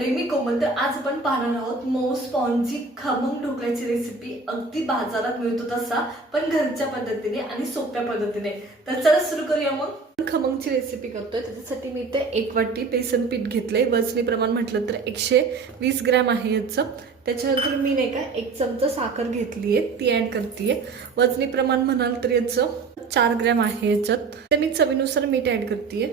नाही मी कोमल तर आज पण पारं आहोत मऊ स्पॉन्जी खमंग ढोकळ्याची रेसिपी अगदी बाजारात मिळतो तसा पण घरच्या पद्धतीने आणि सोप्या पद्धतीने. तर चला सुरू करूया मग. खमंगची रेसिपी करतोय. त्याच्यासाठी मी इथे एक वाटी बेसन पीठ घेतलंय. वजनी प्रमाण म्हटलं तर एकशे वीस ग्रॅम आहे याचं. त्याच्यानंतर मी नाही का एक चमचा साखर घेतली आहे ती ॲड करते वजनी प्रमाण म्हणाल तर याचं चार ग्रॅम आहे याच्यात. तर मी चवीनुसार मीठ ॲड करते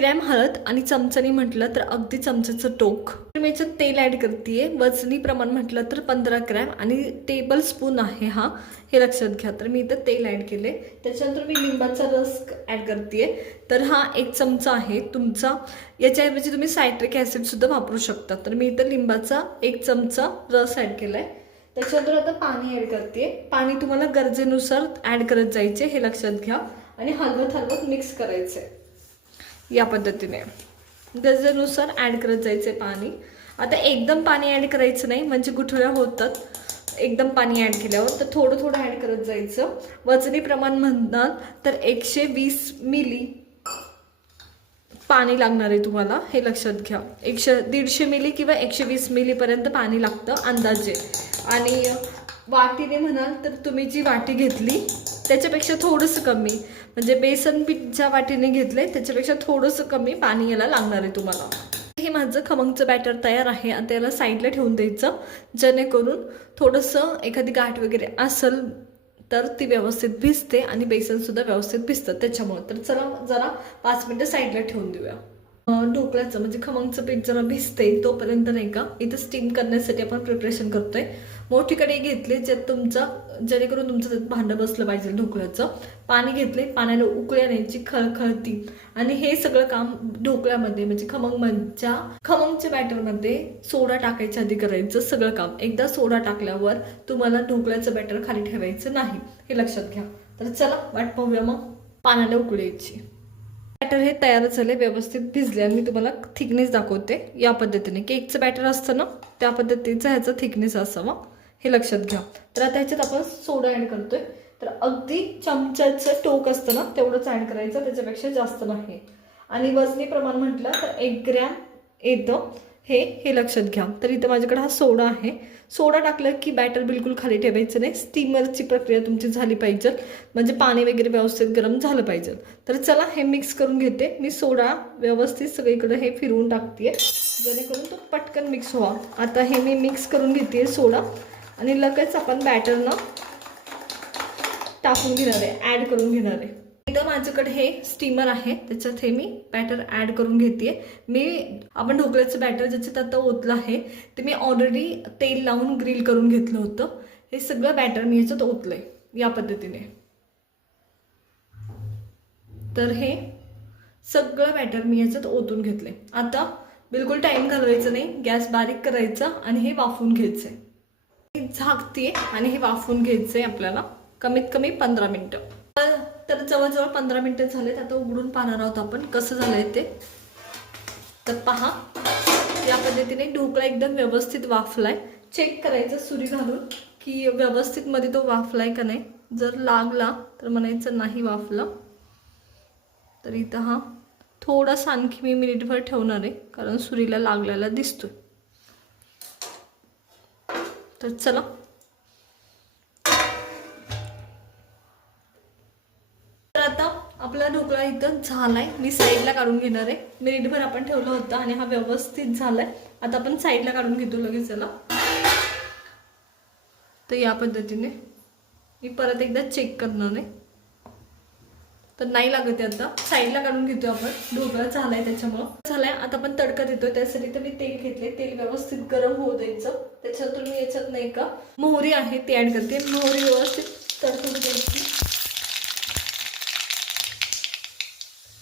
ग्रॅम हळद आणि चमचानी म्हटलं तर अगदी चमच्याचं टोक. तर मी याच्यात तेल ॲड करते वजनी प्रमाण म्हटलं तर पंधरा ग्रॅम आणि टेबल स्पून आहे हा. हे लक्षात घ्या. तर मी इथं तेल ॲड केले त्याच्यानंतर मी लिंबाचा रस ॲड करते तर हा एक चमचा आहे तुमचा. याच्याऐवजी तुम्ही सायट्रिक ॲसिडसुद्धा वापरू शकता. तर मी इथं लिंबाचा एक चमचा रस ॲड केला आहे त्याच्यानंतर आता पाणी ॲड करते पाणी तुम्हाला गरजेनुसार ॲड करत जायचे हे लक्षात घ्या. आणि हलवत हलवत मिक्स करायचं आहे या पद्धतीने. गरजेनुसार ॲड करत जायचे पाणी. आता एकदम पाणी ॲड करायचं नाही म्हणजे गुठळ्या होतात. एकदम पाणी ॲड केल्यावर तर थोडं थोडं ॲड करत जायचं. वजनी प्रमाण म्हणाल तर एकशे वीस मिली पाणी लागणार आहे तुम्हाला हे लक्षात घ्या. एकशे दीडशे मिली किंवा एकशे वीस मिलीपर्यंत पाणी लागतं अंदाजे. आणि वाटीने म्हणाल तर तुम्ही जी वाटी घेतली त्याच्यापेक्षा थोडंसं कमी. म्हणजे बेसन पीठ ज्या वाटीने आहे त्याच्यापेक्षा थोडंसं कमी पाणी याला लागणार आहे तुम्हाला. हे माझं खमंगचं बॅटर तयार आहे. आणि त्याला साईडला ठेवून द्यायचं. जेणेकरून थोडंसं एखादी गाठ वगैरे असेल तर ती व्यवस्थित भिजते आणि बेसनसुद्धा व्यवस्थित भिजतं. त्याच्यामुळं. तर चला जरा पाच मिनटं साईडला ठेवून देऊया. ढोकळ्याचं म्हणजे खमंगचं पीठ जरा भिजते तोपर्यंत नाही का इथं स्टीम करण्यासाठी आपण प्रिपरेशन करतोय. मोठी कढई घेतली ज्यात तुमचा जेणेकरून तुमचं त्यात भांडं बसलं पाहिजे ढोकळ्याचं पाणी घेतले पाण्याला उकळ्या न्यायची खळखळती. आणि हे सगळं काम ढोकळ्यामध्ये म्हणजे खमंगच्या खमंगच्या बॅटरमध्ये सोडा टाकायच्या आधी करायचं सगळं काम. एकदा सोडा टाकल्यावर तुम्हाला ढोकळ्याचं बॅटर खाली ठेवायचं नाही. हे लक्षात घ्या. तर चला वाट पाहूया मग. पाण्याला उकळायची बॅटर हे तयार झाले व्यवस्थित भिजले. आणि मी तुम्हाला थिकनेस दाखवते या पद्धतीने. केकचं बॅटर असतं ना त्या पद्धतीचं ह्याचं थिकनेस असावं. हे लक्षात घ्या. तर आता ह्याच्यात आपण सोडा ॲड करतोय. तर अगदी चमच्याचं टोक असतं ना तेवढंच ॲड करायचं. त्याच्यापेक्षा जास्त नाही. आणि वजनी प्रमाण म्हटलं तर एक ग्रॅम येतं. हे हे लक्षात घ्या. तर इथं माझ्याकडे हा सोडा आहे. सोडा टाकलं की बॅटर बिलकुल खाली ठेवायचं नाही. स्टीमरची प्रक्रिया तुमची झाली पाहिजे. म्हणजे पाणी वगैरे व्यवस्थित गरम झालं पाहिजे. तर चला हे मिक्स करून घेते. मी सोडा व्यवस्थित सगळीकडे हे फिरवून टाकते जेणेकरून तो पटकन मिक्स व्हा. आता हे मी मिक्स करून घेते सोडा. आणि लगेच आपण बॅटरनं टाकून घेणार आहे. ॲड करून घेणार आहे. इथं माझ्याकडे हे स्टीमर आहे. त्याच्यात हे मी बॅटर ॲड करून घेते मी आपण ढोकळ्याचं बॅटर ज्याच्यात आता ओतलं आहे ते मी ऑलरेडी तेल लावून ग्रिल करून घेतलं होतं. हे सगळं बॅटर मी याच्यात ओतलं आहे या पद्धतीने. तर हे सगळं बॅटर मी याच्यात ओतून घेतले आता बिलकुल टाईम घालवायचं नाही गॅस बारीक करायचा आणि हे वाफवून घ्यायचं आहे झाकते आणि हे वाफवून आहे आपल्याला कमीत कमी पंधरा मिनटं. जवळजवळ पंधरा मिनटं झालेत. आता उघडून पाहणार आहोत आपण कसं झालंय ते. तर पहा या पद्धतीने ढोकळा एकदम व्यवस्थित वाफलाय. चेक करायचं सुरी घालून की व्यवस्थित मध्ये तो वाफलाय का नाही. जर लागला तर म्हणायचं नाही वाफलं. तर इथं हा थोडासा आणखी मी मिनिटभर ठेवणार आहे कारण सुरीला लागलेला दिसतोय. तर चला आपला ढोकळा इथं झालाय मी साईडला काढून घेणार आहे. मिनिटभर आपण ठेवलं होतं आणि हा व्यवस्थित झालाय. आता आपण साईडला काढून घेतो लगेच त्याला तर या पद्धतीने मी परत एकदा चेक करणार आहे. तर नाही लागत आहे आता. साईडला काढून घेतो आपण. ढोकळा झालाय त्याच्यामुळं. झालाय. आता आपण तडका देतोय. त्यासाठी तर मी तेल घेतले तेल व्यवस्थित गरम होऊ द्यायचं. त्याच्यातून मी याच्यात नाही का मोहरी आहे ती ॲड करते. मोहरी व्यवस्थित तडकून द्यायची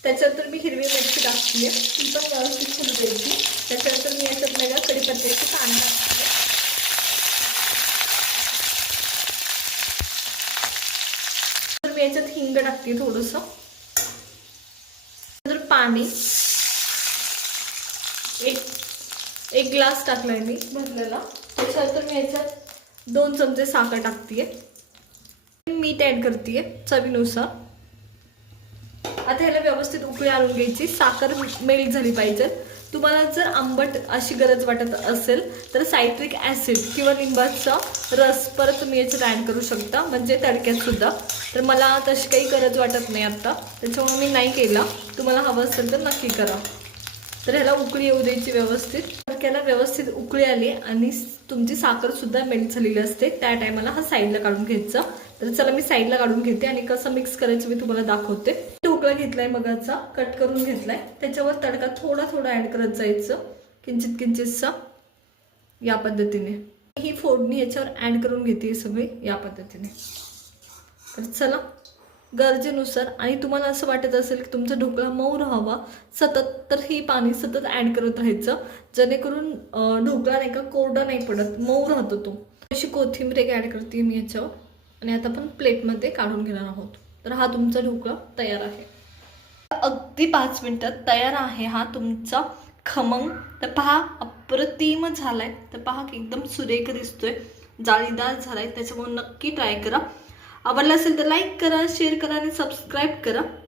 त्याच्यानंतर मी हिरवी मिरची टाकते. ती पण व्यवस्थित फुल द्यायची. त्याच्यानंतर मी याच्यात नाही का कढीपत्त्याची पानं टाकते. तर मी याच्यात हिंग टाकते थोडस. तर पाणी. एक एक ग्लास टाकलाय मी भरलेला. त्याच्यानंतर मी याच्यात दोन चमचे साखर टाकते मीठ ॲड करते चवीनुसार. आता ह्याला व्यवस्थित उकळी आणून घ्यायची. साखर मेल्ट झाली पाहिजे. तुम्हाला जर आंबट अशी गरज वाटत असेल तर सायट्रिक ॲसिड किंवा लिंबाचा रस परत तुम्ही याच्यात ॲड करू शकता म्हणजे तडक्यात सुद्धा. तर मला तशी काही गरज वाटत नाही आत्ता त्याच्यामुळे मी नाही केला. तुम्हाला हवं असेल तर नक्की करा. तर ह्याला उकळी येऊ द्यायची व्यवस्थित. तडक्याला व्यवस्थित उकळी आली आणि तुमची साखर सुद्धा मेल्ट झालेली असते. त्या टायमाला हा साईडला काढून घ्यायचा. तर चला मी साईडला काढून घेते आणि कसं मिक्स करायचं मी तुम्हाला दाखवते. ढोकळा घेतलाय मगाचा कट करून घेतलाय. त्याच्यावर तडका थोडा थोडा ऍड करत जायचं किंचित किंचितसा या पद्धतीने. ही फोडणी याच्यावर ऍड करून घेते सगळी या पद्धतीने. तर चला गरजेनुसार आणि तुम्हाला असं वाटत असेल की तुमचा ढोकळा मऊ राहावा सतत तर ही पाणी सतत ॲड करत राहायचं. जेणेकरून ढोकळा नाही का कोरडा नाही पडत मऊ राहतो तो. अशी कोथिंबीर एक ॲड करते मी याच्यावर. आणि आता आपण प्लेटमध्ये काढून घेणार आहोत. तर हा तुमचा ढोकळा तयार आहे. अगदी पाच मिनटात तयार आहे हा तुमचा खमंग. तर पहा अप्रतिम झालाय. तर पहा की एकदम सुरेख दिसतोय. जाळीदार झालाय. त्याच्यामुळे नक्की ट्राय करा. आवडला असेल तर लाईक करा शेअर करा आणि सबस्क्राईब करा.